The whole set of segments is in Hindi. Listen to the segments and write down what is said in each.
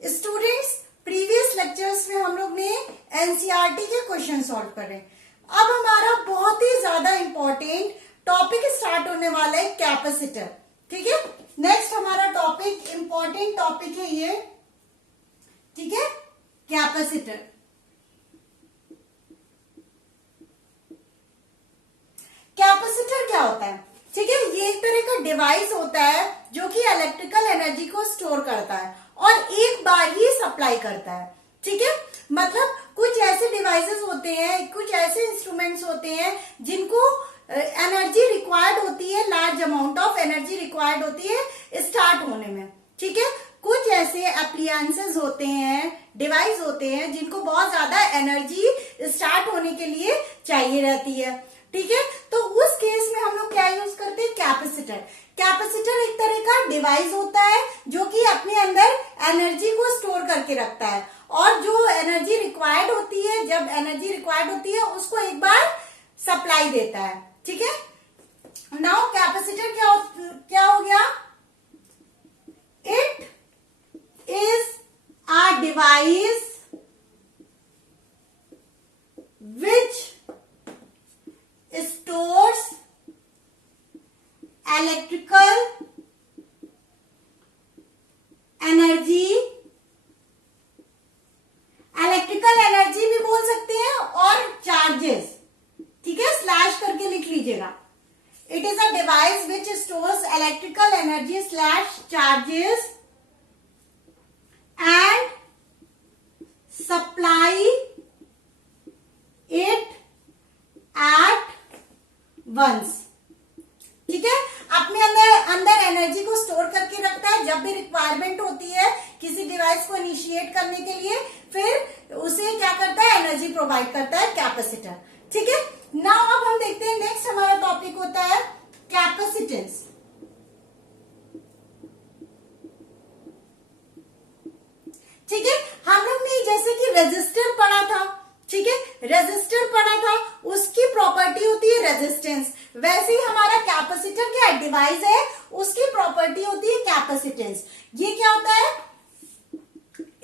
स्टूडेंट्स, प्रीवियस लेक्चर्स में हम लोग ने एनसीईआरटी के क्वेश्चन सॉल्व करे। अब हमारा बहुत ही ज्यादा इंपॉर्टेंट टॉपिक स्टार्ट होने वाला है कैपेसिटर। ठीक है, नेक्स्ट हमारा टॉपिक इंपॉर्टेंट टॉपिक है ये, ठीक है, कैपेसिटर। कैपेसिटर क्या होता है? ठीक है, ये एक तरह का डिवाइस होता है जो कि इलेक्ट्रिकल एनर्जी को स्टोर करता है और एक बार ही सप्लाई करता है। ठीक है, मतलब कुछ ऐसे डिवाइसेस होते हैं, कुछ ऐसे इंस्ट्रूमेंट्स होते हैं जिनको एनर्जी रिक्वायर्ड होती है, large amount of energy required होती है स्टार्ट होने में। ठीक है, कुछ ऐसे एप्लियंसेस होते हैं, डिवाइस होते हैं जिनको बहुत ज्यादा एनर्जी स्टार्ट होने के लिए चाहिए रहती है। ठीक है, तो उस केस में हम लोग क्या यूज करते हैं? कैपेसिटर। कैपेसिटर एक तरह का डिवाइस होता है जो कि अपने अंदर एनर्जी को स्टोर करके रखता है और जो एनर्जी रिक्वायर्ड होती है, जब एनर्जी रिक्वायर्ड होती है उसको एक बार सप्लाई देता है। ठीक है, नाउ कैपेसिटर क्या हो गया? It is a device which stores electrical energy, electrical energy भी बोल सकते हैं और चार्जेस। ठीक है, स्लैश करके लिख लीजिएगा। It is a device which stores electrical energy slash charges and supply it at once. ठीक है, अपने अंदर एनर्जी को स्टोर करके रखता है। जब भी रिक्वायरमेंट होती है किसी डिवाइस को इनिशिएट करने के लिए, फिर उसे क्या करता है? एनर्जी प्रोवाइड करता है कैपेसिटर। ठीक है, नाउ अब हम देखते हैं नेक्स्ट हमारा टॉपिक होता है कैपेसिटेंस। ठीक है, हम लोग ने जैसे कि रेजिस्टर पढ़ा था, ठीक है, रेजिस्टर पढ़ा था, उसकी प्रॉपर्टी होती है रेजिस्टेंस। वैसे ही हमारा कैपेसिटर क्या डिवाइस है, उसकी प्रॉपर्टी होती है कैपेसिटेंस। ये क्या होता है?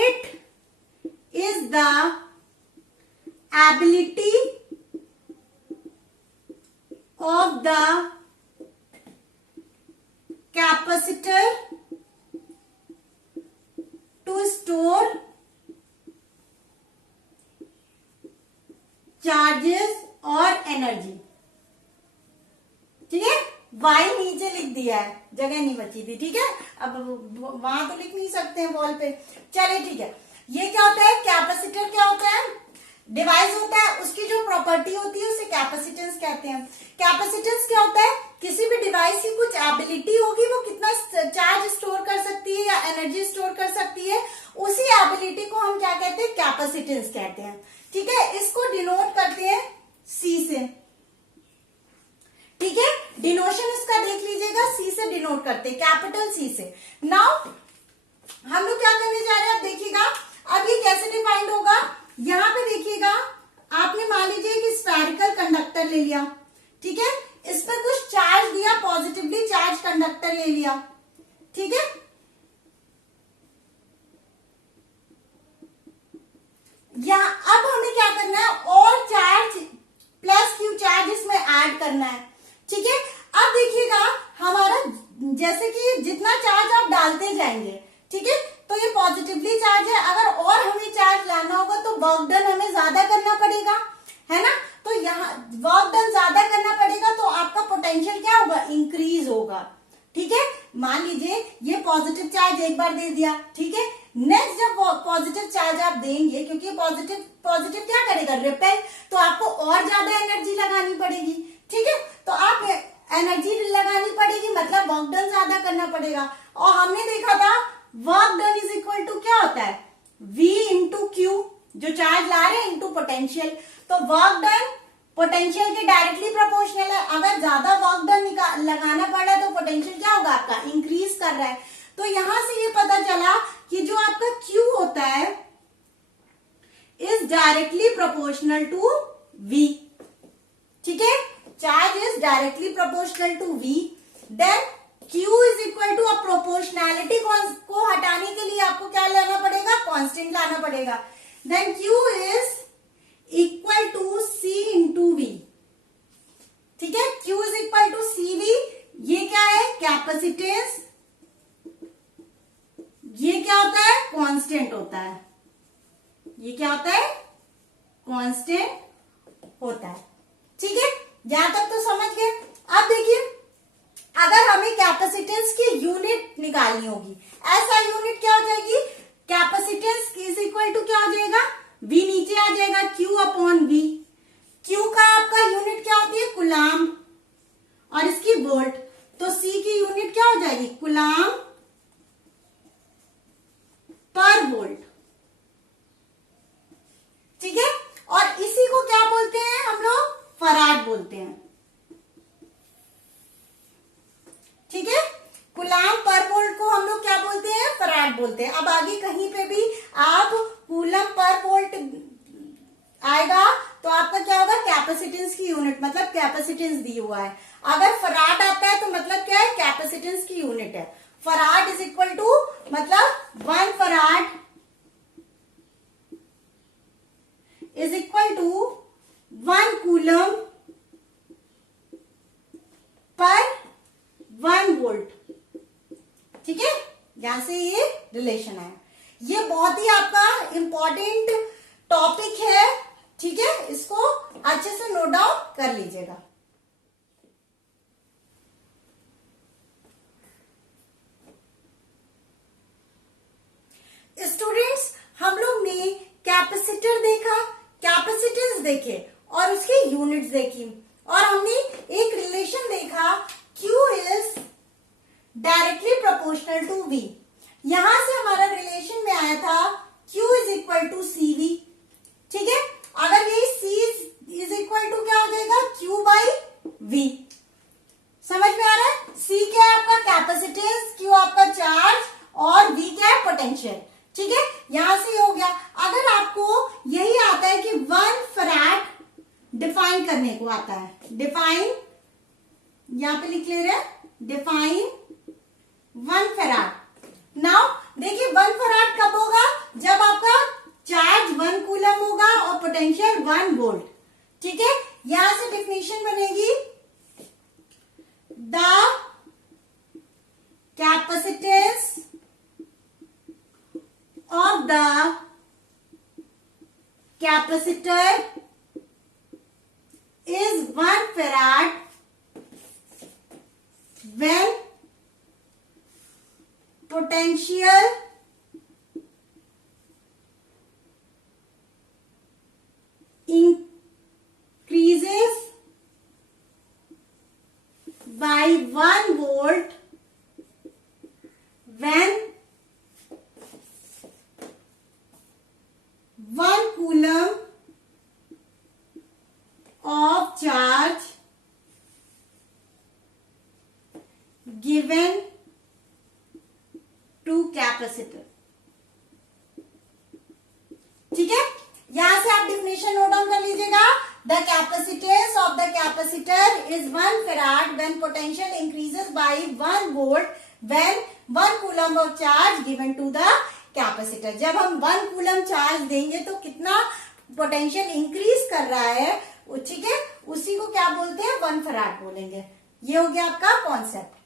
It is the ability of the capacitor to store charges और एनर्जी। ठीक है, वाई नीचे लिख दिया है, जगह नहीं बची थी। ठीक है, अब वहां तो लिख नहीं सकते हैं वॉल पे। चलिए ठीक है, ये क्या होता है? कैपेसिटर क्या होता है? डिवाइस होता है, उसकी जो प्रॉपर्टी होती है उसे कैपेसिटेंस कहते हैं। कैपेसिटेंस क्या होता है? किसी भी डिवाइस की कुछ एबिलिटी होगी, वो कितना चार्ज स्टोर कर सकती है या एनर्जी स्टोर कर सकती है, उसी एबिलिटी को हम क्या कहते हैं? कैपेसिटेंस कहते हैं। ठीक है, इसको डिनोट करते हैं सी से। ठीक है, डिनोशन इसका देख लीजिएगा, सी से डिनोट करते हैं, कैपिटल सी से। नाउ हम लोग क्या करने जा रहे हैं? अब देखिएगा, अब ये कैसे डिफाइंड होगा। यहां पे देखिएगा, आपने मान लीजिए कि स्फेरिकल कंडक्टर ले लिया। ठीक है, इस पर कुछ चार्ज दिया, पॉजिटिवली चार्ज कंडक्टर ले लिया। ठीक है, यहाँ अब हमें क्या करना है? और चार्ज प्लस क्यू चार्ज इसमें ऐड करना है। ठीक है, अब देखिएगा हमारा जैसे कि जितना चार्ज आप डालते जाएंगे, ठीक है, तो ये पॉजिटिवली चार्ज है। अगर और हमें चार्ज लाना होगा तो वर्क डन हमें ज्यादा करना पड़ेगा, है ना? तो यहाँ वर्क डन ज्यादा करना पड़ेगा तो आपका पोटेंशियल क्या होगा? इंक्रीज होगा। ठीक है, मान लीजिए ये पॉजिटिव चार्ज एक बार दे दिया। ठीक है, नेक्स्ट जब पॉजिटिव चार्ज आप देंगे, क्योंकि पॉजिटिव क्या करेगा? रिपेल, तो आपको और ज्यादा एनर्जी लगानी पड़ेगी। ठीक है, तो आप एनर्जी लगानी पड़ेगी, मतलब वर्क डन ज्यादा करना पड़ेगा। और हमने देखा था work done is equal to क्या होता है? V इंटू क्यू, जो चार्ज ला रहे हैं इंटू पोटेंशियल। तो वर्क डन पोटेंशियल के डायरेक्टली प्रोपोर्शनल है। अगर ज्यादा वर्क डन लगाना पड़ रहा है तो पोटेंशियल क्या होगा? आपका इंक्रीज कर रहा है। तो यहां से ये पता चला कि जो आपका Q होता है is directly proportional to V। ठीक है, charge is directly proportional to V। Then Q is equal to, अब प्रोपोर्शनैलिटी को हटाने के लिए आपको क्या लेना पड़ेगा? कांस्टेंट लाना पड़ेगा। Then Q is equal to C into V। ठीक है, Q is equal to CV। ये क्या है, कैपेसिटेंस। ये क्या होता है, कांस्टेंट होता है। ये क्या होता है, कांस्टेंट होता है। ठीक है, यहां तक तो समझ गए। अब देखिए, अगर हमें कैपेसिटेंस की यूनिट निकालनी होगी, ऐसा यूनिट क्या हो जाएगी, कैपेसिटेंस इज इक्वल टू क्या हो जाएगा, V नीचे आ जाएगा, Q अपॉन V। Q का आपका यूनिट क्या होती है, कुलाम, और इसकी वोल्ट। तो C की यूनिट क्या हो जाएगी, कुलाम पर वोल्ट। ठीक है, और इसी को क्या बोलते हैं हम लोग, फराड बोलते हैं। ठीक है, कुलाम पर वोल्ट को हम लोग क्या बोलते हैं, फराड बोलते हैं। अब आगे कहीं पे भी आप कूलम पर वोल्ट आएगा तो आपका क्या होगा, कैपेसिटेंस की यूनिट, मतलब कैपेसिटेंस दी हुआ है। अगर फराड आता है तो मतलब क्या है, कैपेसिटेंस की यूनिट है। फराड इज इक्वल टू, मतलब 1 farad is equal to 1 coulomb per 1 volt. ठीक है, यहां से ये रिलेशन है। ये बहुत ही आपका इंपॉर्टेंट टॉपिक है। ठीक है, इसको अच्छे से नोट डाउन कर लीजिएगा। स्टूडेंट्स, हम लोग ने कैपेसिटर देखा, कैपेसिटेंस देखे और उसकी यूनिट्स देखी, और हमने एक रिलेशन देखा, Q is directly proportional to V। यहां से हमारा रिलेशन में आया था Q is equal to CV। ठीक है, अगर ये C इज इक्वल टू क्या हो जाएगा, Q बाई V। समझ में आ रहा है, C क्या है आपका कैपेसिटेंस, Q आपका चार्ज, और V क्या है पोटेंशियल। ठीक है, यहां से हो गया। अगर आपको यही आता है कि 1 फराड डिफाइन करने को आता है, डिफाइन, यहां पे लिख ले रहे हैं, डिफाइन 1 फराड। नाउ देखिए 1 फराड कब होगा, जब आपका चार्ज 1 कूलम होगा और पोटेंशियल 1 वोल्ट। ठीक है, यहां से डेफिनेशन बनेगी, the capacitance of the capacitor is 1 farad when potential increases by 1 volt when 1 coulomb of charge given to capacitor। ठीक है, यहां से आप डेफिनेशन नोट डाउन कर लीजिएगा। The capacitance of the capacitor is 1 farad when potential increases by 1 volt when 1 coulomb of charge given to the capacitor. जब हम 1 कूलम चार्ज देंगे तो कितना पोटेंशियल इंक्रीज कर रहा है, ठीक है, उसी को क्या बोलते हैं, 1 फराड बोलेंगे। ये हो गया आपका कॉन्सेप्ट।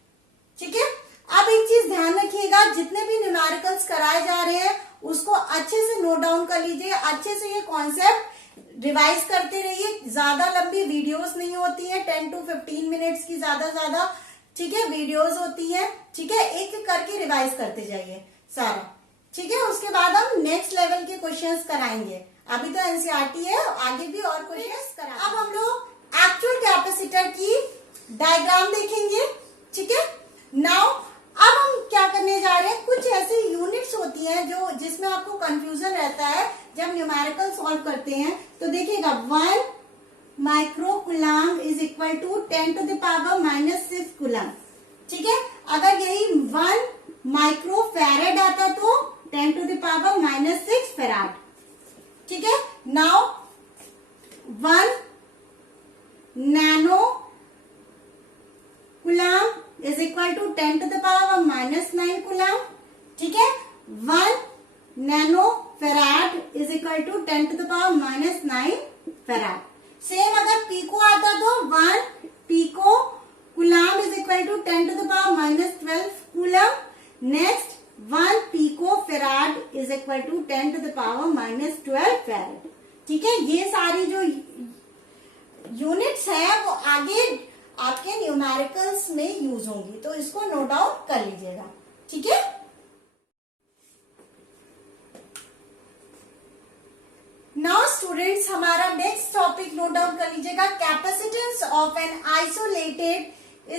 ठीक है, अब एक चीज ध्यान रखिएगा, जितने भी न्यूमेरिकल्स कराए जा रहे हैं उसको अच्छे से नोट डाउन कर लीजिए, अच्छे से ये कॉन्सेप्ट रिवाइज करते रहिए। ज्यादा लंबी वीडियोस नहीं होती है, 10 to 15 मिनट्स की ज्यादा ठीक है वीडियोस होती है। ठीक है, एक एक करके रिवाइज करते जाइए सारा। ठीक है, उसके बाद हम नेक्स्ट लेवल के क्वेश्चंस कराएंगे। अभी तो एनसीईआरटी है, आगे भी और क्वेश्चंस कराएंगे। अब हम लोग एक्चुअल कैपेसिटर की डायग्राम देखेंगे। ठीक है, नाउ अब हम क्या करने जा रहे हैं, कुछ ऐसी यूनिट्स होती हैं जो जिसमें आपको कंफ्यूजन रहता है जब न्यूमेरिकल सॉल्व करते हैं। तो देखिएगा 1 micro coulomb is equal to 10 to the power -6 coulomb. ठीक है, अगर यही 1 माइक्रो फैरेड आता तो 10 to the power -6 फैराड। ठीक है, now 1 nano coulomb is equal to 10 to the power -9 coulomb. ठीक है, 1 nano farad is equal to 10⁻⁹ farad. Same अगर पिको आता तो 1 pico coulomb is equal to 10⁻⁻12 coulomb. Next 1 pico farad is equal to 10⁻⁻12 farad. ठीक है, ये सारी जो यूनिट्स है वो आगे आपके न्यूमेरिकल्स में यूज होंगी, तो इसको नोट डाउन कर लीजिएगा। ठीक है, नाउ स्टूडेंट्स हमारा नेक्स्ट टॉपिक नोट डाउन कर लीजिएगा, capacitance of an isolated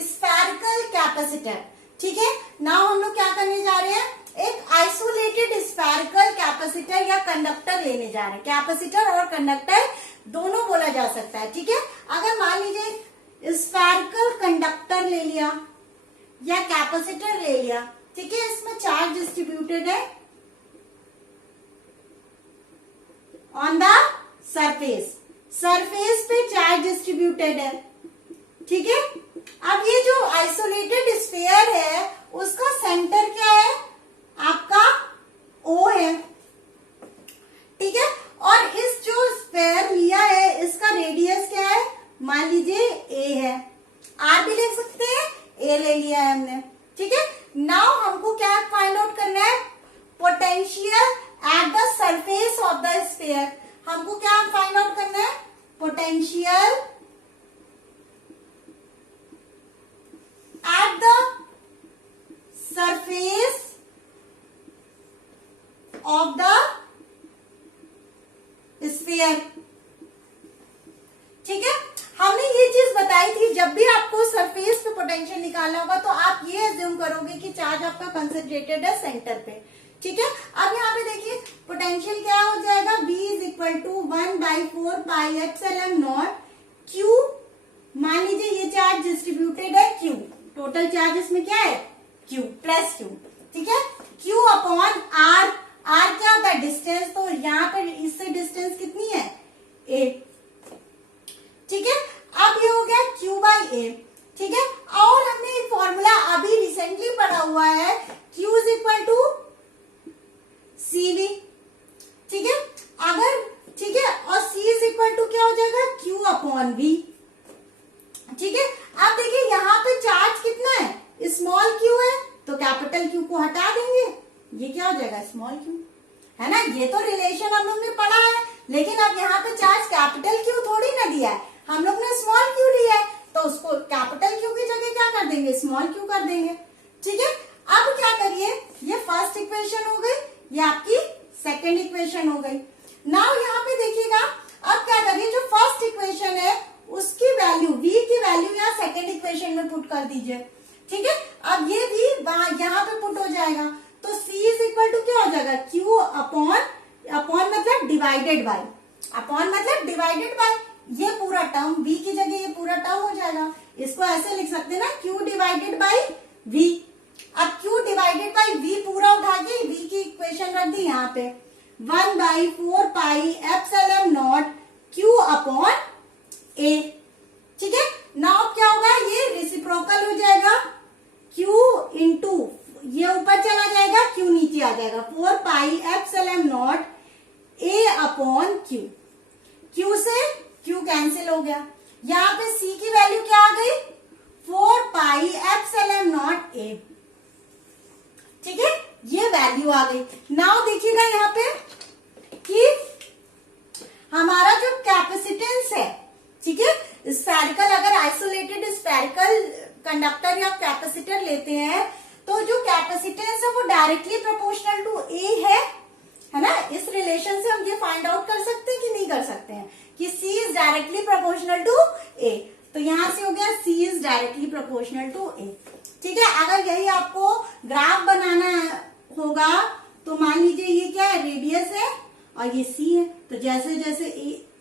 spherical capacitor. ठीक है, नाउ हम लोग क्या करने जा रहे हैं, एक आइसोलेटेड स्फेरिकल कैपेसिटर या कंडक्टर लेने जा रहे हैं। कैपेसिटर और कंडक्टर दोनों बोला जा सकता है। ठीक है, अगर मान लीजिए स्फेरिकल कंडक्टर ले लिया या कैपेसिटर ले लिया, ठीक है, इसमें चार्ज डिस्ट्रीब्यूटेड है ऑन द सरफेस, सरफेस पे चार्ज डिस्ट्रीब्यूटेड है। ठीक है, अब ये जो आइसोलेटेड स्फीयर है उसका सेंटर क्या है, आपका O है। ठीक है, और इस जो स्फीयर लिया है इसका रेडियस क्या है, मान लीजिए A है, R भी लिख सकते हैं, A ले लिया है हमने। ठीक है, नाउ हमको क्या फाइंड आउट करना है, potential at the surface of the sphere. हमको क्या फाइंड आउट करना है, potential at the surface of the sphere. ठीक है, हमने ये चीज बताई थी, जब भी आपको सरफेस पे पोटेंशियल निकालना होगा तो आप ये एज्यूम करोगे कि चार्ज आपका कंसंट्रेटेड है सेंटर पे। ठीक है, अब यहाँ पे देखिए पोटेंशियल क्या हो जाएगा, V is equal to 1/4πε0 Q। मान लीजिए ये चार्ज डिस्ट्रीब्यूटेड है Q, टोटल चार्ज इसमें क्या है Q प्लस Q। ठीक है, Q अपॉन R, R क्या होता है डिस्टेंस, तो यहाँ पर इससे डिस्टेंस कितनी है A। ठीक है, अब ये हो गया Q/A। ठीक है, और हमने एक फॉर्मूला अभी रिसेंटली पढ़ा हुआ है, Q is equal to CV। ठीक है, अगर ठीक है, और C इज इक्वल टू क्या हो जाएगा, Q अपॉन V। ठीक है, अब देखिए यहाँ पे चार्ज कितना है, स्मॉल q है, तो कैपिटल Q को हटा देंगे, ये क्या हो जाएगा स्मॉल q, है ना। ये तो रिलेशन हम लोग ने पढ़ा है, लेकिन अब यहाँ पे चार्ज कैपिटल Q थोड़ी ना दिया है, हम लोग ने स्मॉल q लिया है, तो उसको कैपिटल Q की जगह क्या कर देंगे, स्मॉल q कर देंगे। ठीक है, अब क्या करिए, ये फर्स्ट इक्वेशन हो गई, ये आपकी सेकेंड इक्वेशन हो गई। नाउ यहाँ पे देखिएगा, अब क्या करिए, जो फर्स्ट इक्वेशन है उसकी वैल्यू, v की वैल्यू यहाँ सेकेंड इक्वेशन में पुट कर दीजिए। ठीक है, अब ये भी यहाँ पे पुट हो जाएगा, तो c इज इक्वल टू क्या हो जाएगा, q अपॉन, अपॉन मतलब डिवाइडेड बाय, अपॉन मतलब डिवाइडेड बाय, ये पूरा टर्म v की जगह ये पूरा टर्म हो जाएगा। इसको ऐसे लिख सकते हैं ना, q डिवाइडेड बाय v। अब q डिवाइडेड बाय v पूरा उठा के v की इक्वेशन रख दी यहाँ पे, 1/4πε0 q अपॉन a। ठीक है, नाउ क्या होगा, ये रेसिप्रोकल हो जाएगा, q इंटू ये ऊपर चला जाएगा, q नीचे आ जाएगा, 4πε0 a अपॉन q। q से q कैंसिल हो गया, यहाँ पे c की वैल्यू क्या आ गई, 4πε0 a। ठीक है, ये वैल्यू आ गई। नाउ देखिएगा यहाँ पे कि हमारा जो कैपेसिटेंस है, ठीक है, स्फेरिकल, अगर आइसोलेटेड स्फेरिकल कंडक्टर या कैपेसिटर लेते हैं तो जो कैपेसिटेंस है वो डायरेक्टली प्रोपोर्शनल टू ए है ना। इस रिलेशन से हम ये फाइंड आउट कर सकते हैं कि नहीं कर सकते हैं कि C is directly proportional to A, तो यहां से हो गया C is directly proportional to A। ठीक है, अगर यही आपको ग्राफ बनाना होगा तो मान लीजिए ये क्या है, रेडियस है और ये C है, तो जैसे जैसे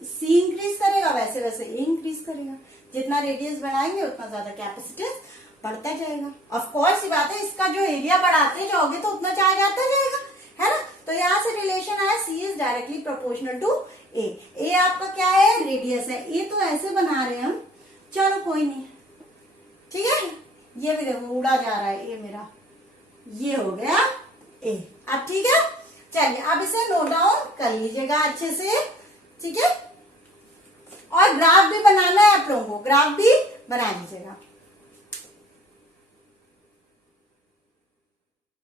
C इंक्रीज करेगा वैसे वैसे A इंक्रीज करेगा, जितना रेडियस बढ़ाएंगे उतना ज्यादा कैपेसिटेंस बढ़ता जाएगा। ऑफ कोर्स ये बात है, इसका जो एरिया बढ़ाते जाओगे तो उतना चार्ज आता जाएगा, है ना। तो यहाँ से रिलेशन आया C is directly proportional to A। A आपका क्या है, रेडियस है, A तो ऐसे बना रहे हैं हम, चलो कोई नहीं। ठीक है, ये भी देखो उड़ा जा रहा है, ये मेरा, ये हो गया A। अब ठीक है, चलिए अब इसे नोट डाउन कर लीजिएगा अच्छे से, ठीक है। और ग्राफ भी बनाना है आप लोगों को, ग्राफ भी बना लीजिएगा।